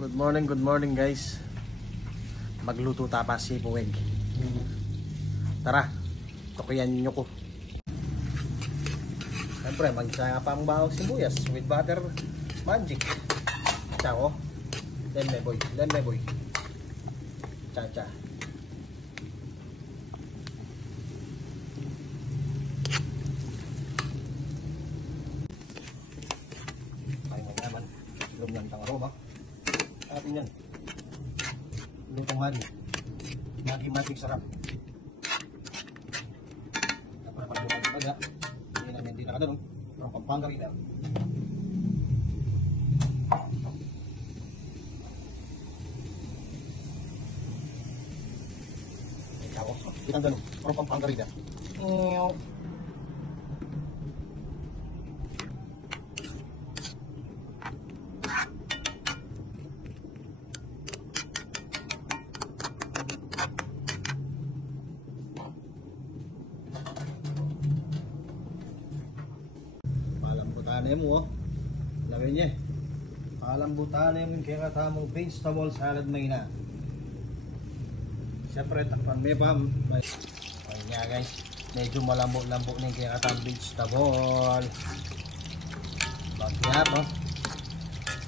Good morning guys. Magluto tapa si Puweg. Tara, tukuyan nyo ko. Siyempre, magsaya pa ang bawang sibuyas with butter magic. Ciao. Then me boy. Cha. Ay mo naman. Belum lang tang aroma. Atin yan. Lutong hari. Matik sarap. Dapat pag-baga. Hindi namin din nakadalong. Ang Pampanga rin lang. Ikaw, kitang ganun. Ang Pampanga rin lang. Palambutan mo, lagay niya. Palambutan mo yung kaya katamong vegetable salad may na. Siyempre, takpan may pam. Ayun nga guys, medyo malambot-lambot na yung kaya katamong vegetable. Bagya po.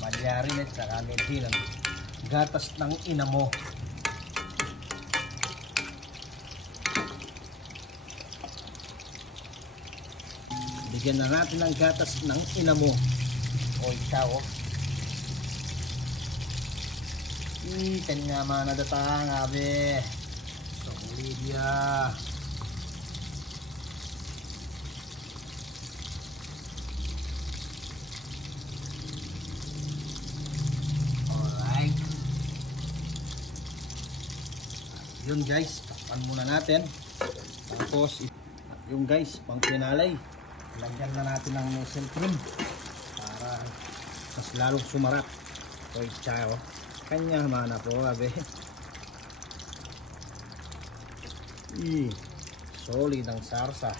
Malyari na saka medyo ng gatas ng ina mo. Bigyan na natin ng gatas ng ina mo. Oy, ciao. Kanya mana datang, abe. So, Lydia. Alright. Yun guys, takpan muna natin. Tapos, yung guys, pang pinalay. Lagyan na natin ng mussel cream para mas lalong sumarap. Oy, ciao. Kanya mana po, abe. Solid ang sarsa.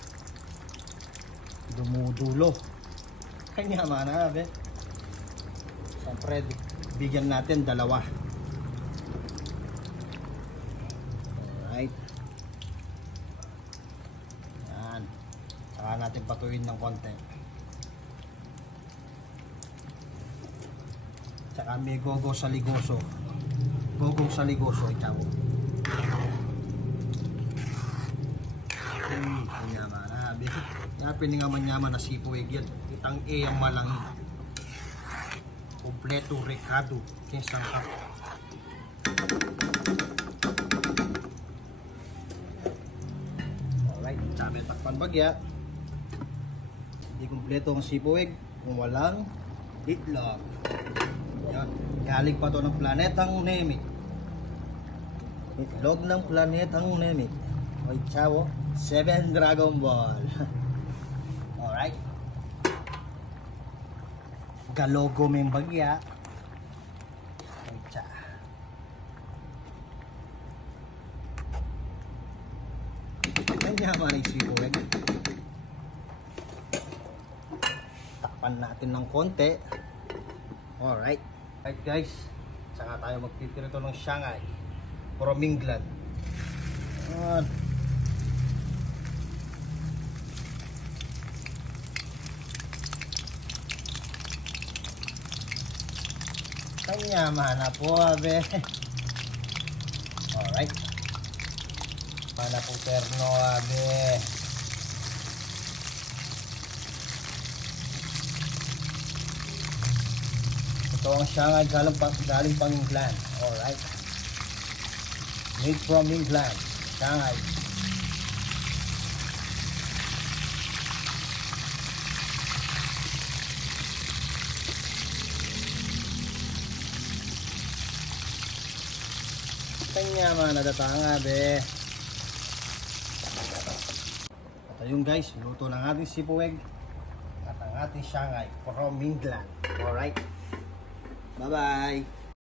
Dumudulo. Kanya mana, abe. Siyempre, bigyan natin dalawa. Alright. Yan. Saka natin patuyin ng konti. Saka may gogo sa ligoso. Gogong sa ligoso, ikaw. Kunyaman na, abe. Yapin nga manyaman na sipuweg yan. Itang ang malangi. Kompleto rekado. Kinsang ka. Alright, sabi takpan bagya. Hindi kompleto ang sipuweg kung walang itlog. Yan. Galing pa to ng planetang Nemik. Itlog ng planetang Nemik. Oy, ciao. 7 Dragon Ball. Alright. Galogo may bagya. Oy, ciao. Kanya man isipuweg. Takpan natin ng konti. Alright. Alright guys, saka tayo magpipirito ng Shanghai from England. Kanya mana po, abe. Alright. Mana po terno, abe. Ito ang Shanghai galing pang England. Alright. Made from England. Shanghai. Kanya mana datang, abe. At ayun guys, luto ng ating sipuweg at ang ating Shanghai from England. Alright. Bye-bye.